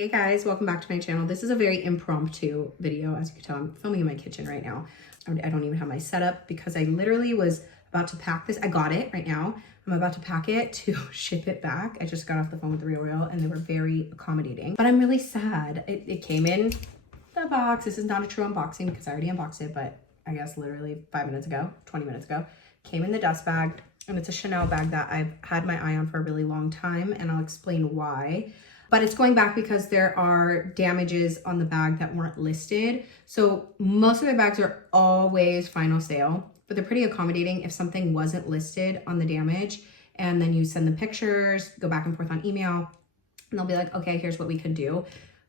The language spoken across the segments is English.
Hey guys, welcome back to my channel. This is a very impromptu video. As you can tell, I'm filming in my kitchen right now. I don't even have my setup because I literally was about to pack this. I got it right now. I'm about to pack it to ship it back. I just got off the phone with The RealReal and they were very accommodating, but I'm really sad. It came in the box. This is not a true unboxing because I already unboxed it, but I guess literally 5 minutes ago, 20 minutes ago, came in the dust bag, and it's a Chanel bag that I've had my eye on for a really long time, and I'll explain why. But it's going back because there are damages on the bag that weren't listed. So most of my bags are always final sale, but they're pretty accommodating if something wasn't listed on the damage, and then you send the pictures, go back and forth on email, and they'll be like, okay, here's what we can do.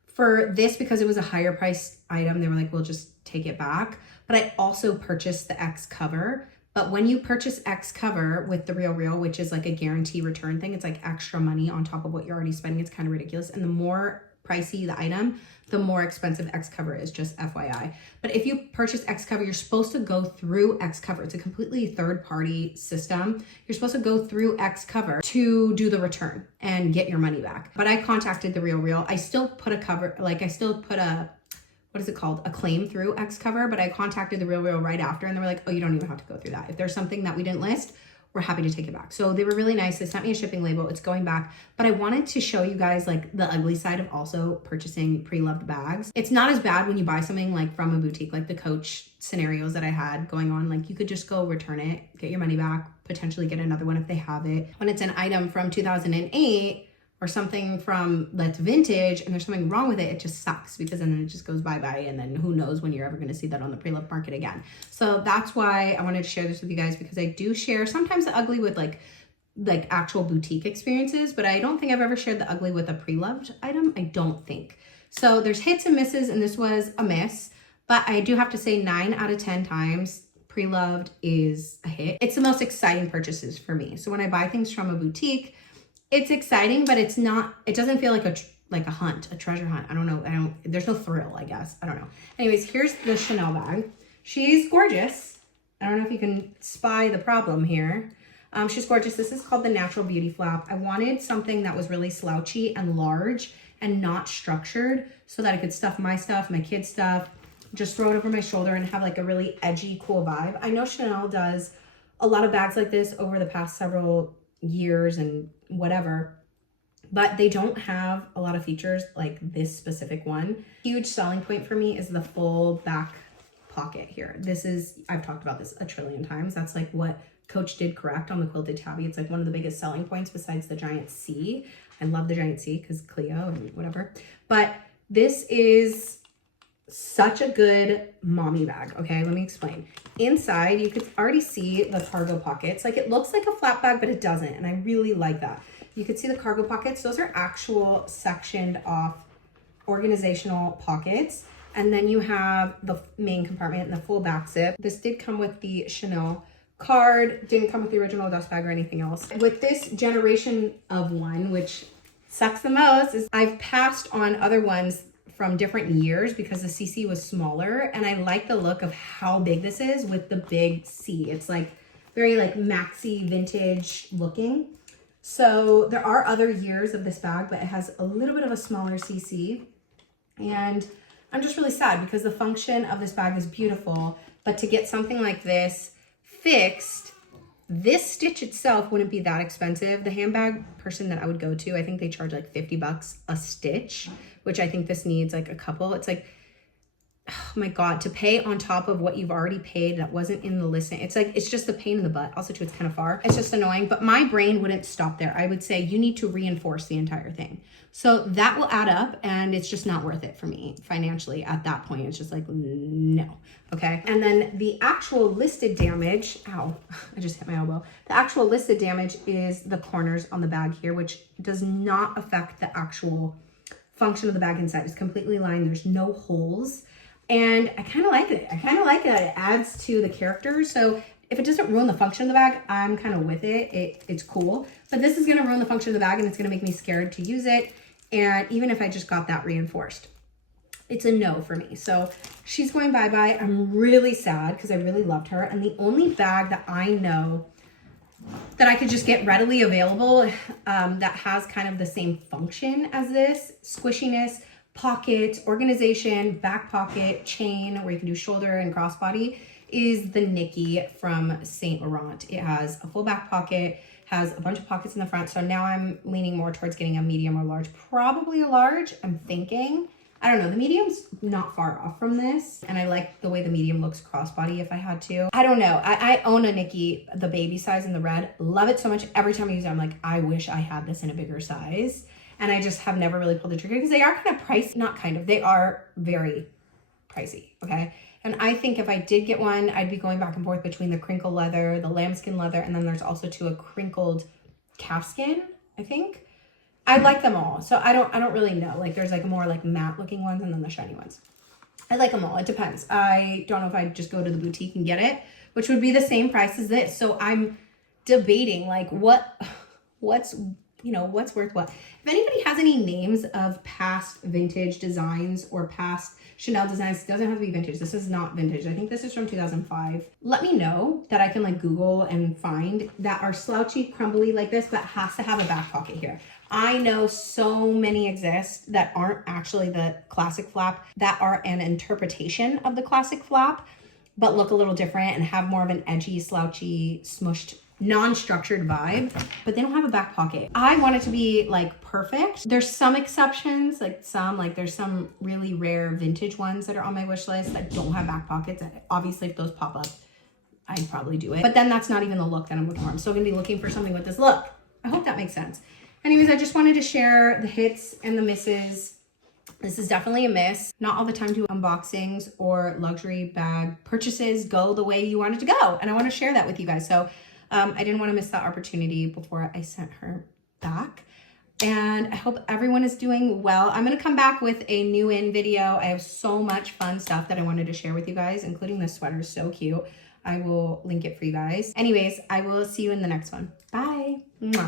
For this, because it was a higher price item, they were like, we'll just take it back. But I also purchased the X cover. But when you purchase X cover with The RealReal, which is like a guarantee return thing, it's like extra money on top of what you're already spending. It's kind of ridiculous. And the more pricey the item, the more expensive X cover is, just FYI. But if you purchase X cover, you're supposed to go through X cover. It's a completely third-party system. You're supposed to go through X cover to do the return and get your money back. But I contacted The RealReal. I still put a cover, like I still put a, what is it called? A claim through X cover, but I contacted The RealReal right after and they were like, oh, you don't even have to go through that. If there's something that we didn't list, we're happy to take it back. So they were really nice. They sent me a shipping label. It's going back, but I wanted to show you guys like the ugly side of also purchasing pre-loved bags. It's not as bad when you buy something like from a boutique, like the Coach scenarios that I had going on. Like you could just go return it, get your money back, potentially get another one if they have it. When it's an item from 2008, or something from that's vintage and there's something wrong with it, it just sucks because then it just goes bye-bye, and then who knows when you're ever going to see that on the pre-loved market again. So that's why I wanted to share this with you guys, because I do share sometimes the ugly with like actual boutique experiences, but I don't think I've ever shared the ugly with a pre-loved item. I don't think. So there's hits and misses, and this was a miss, but I do have to say 9 out of 10 times pre-loved is a hit. It's the most exciting purchases for me. So when I buy things from a boutique, it's exciting, but it's not, it doesn't feel like a hunt, a treasure hunt. I don't know. There's no thrill, I guess. I don't know. Anyways, here's the Chanel bag. She's gorgeous. I don't know if you can spy the problem here. She's gorgeous. This is called the Natural Beauty Flap. I wanted something that was really slouchy and large and not structured so that I could stuff my stuff, my kids' stuff, just throw it over my shoulder and have like a really edgy, cool vibe. I know Chanel does a lot of bags like this over the past several years and whatever, but they don't have a lot of features like this specific one. Huge selling point for me is the full back pocket here. This is, I've talked about this a trillion times. That's like what Coach did correct on the quilted tabby. It's like one of the biggest selling points besides the giant C. I love the giant C because Cleo and whatever, but this is such a good mommy bag. Okay, let me explain. Inside, you could already see the cargo pockets. Like it looks like a flat bag, but it doesn't. And I really like that. You could see the cargo pockets. Those are actual sectioned off organizational pockets. And then you have the main compartment and the full back zip. This did come with the Chanel card. Didn't come with the original dust bag or anything else. With this generation of one, which sucks the most, is I've passed on other ones from different years because the CC was smaller, and I like the look of how big this is with the big C. It's like very like maxi vintage looking. So there are other years of this bag, but it has a little bit of a smaller CC, and I'm just really sad because the function of this bag is beautiful, but to get something like this fixed, this stitch itself wouldn't be that expensive. The handbag person that I would go to, I think they charge like 50 bucks a stitch, which I think this needs like a couple. It's like, oh my God, to pay on top of what you've already paid that wasn't in the listing. It's like, it's just a pain in the butt. Also too, it's kind of far. It's just annoying, but my brain wouldn't stop there. I would say you need to reinforce the entire thing. So that will add up, and it's just not worth it for me financially at that point. It's just like, no. Okay. And then the actual listed damage, ow, I just hit my elbow. The actual listed damage is the corners on the bag here, which does not affect the actual function of the bag inside. It's completely lined. There's no holes. And I kind of like it. I kind of like it. It adds to the character. So if it doesn't ruin the function of the bag, I'm kind of with it. It's cool. But this is going to ruin the function of the bag, and it's going to make me scared to use it. And even if I just got that reinforced, it's a no for me. So she's going bye-bye. I'm really sad because I really loved her. And the only bag that I know that I could just get readily available that has kind of the same function as this. Squishiness, pocket, organization, back pocket, chain, where you can do shoulder and crossbody, is the Nikki from Saint Laurent. It has a full back pocket, has a bunch of pockets in the front. So now I'm leaning more towards getting a medium or large, probably a large, I'm thinking. I don't know, the medium's not far off from this. And I like the way the medium looks crossbody if I had to. I don't know, I own a Nikki, the baby size in the red. Love it so much. Every time I use it, I'm like, I wish I had this in a bigger size. And I just have never really pulled the trigger because they are kind of pricey, not kind of, they are very pricey, okay? And I think if I did get one, I'd be going back and forth between the crinkle leather, the lambskin leather, and then there's also a crinkled calfskin, I think. I like them all. So I don't really know. Like there's like more like matte looking ones and then the shiny ones. I like them all. It depends. I don't know if I'd just go to the boutique and get it, which would be the same price as this. So I'm debating like what's worth what. If anybody has any names of past vintage designs or past Chanel designs, it doesn't have to be vintage. This is not vintage. I think this is from 2005. Let me know that I can like Google and find that are slouchy, crumbly like this, but has to have a back pocket here. I know so many exist that aren't actually the classic flap, that are an interpretation of the classic flap, but look a little different and have more of an edgy, slouchy, smushed, non-structured vibe, but they don't have a back pocket. I want it to be like perfect. There's some exceptions, there's some really rare vintage ones that are on my wish list that don't have back pockets. Obviously, if those pop up, I'd probably do it. But then that's not even the look that I'm looking for. I'm still gonna be looking for something with this look. I hope that makes sense. Anyways, I just wanted to share the hits and the misses. This is definitely a miss. Not all the time do unboxings or luxury bag purchases go the way you want it to go. And I want to share that with you guys. So I didn't want to miss that opportunity before I sent her back. And I hope everyone is doing well. I'm going to come back with a new in video. I have so much fun stuff that I wanted to share with you guys, including this sweater. So cute. I will link it for you guys. Anyways, I will see you in the next one. Bye. Mwah.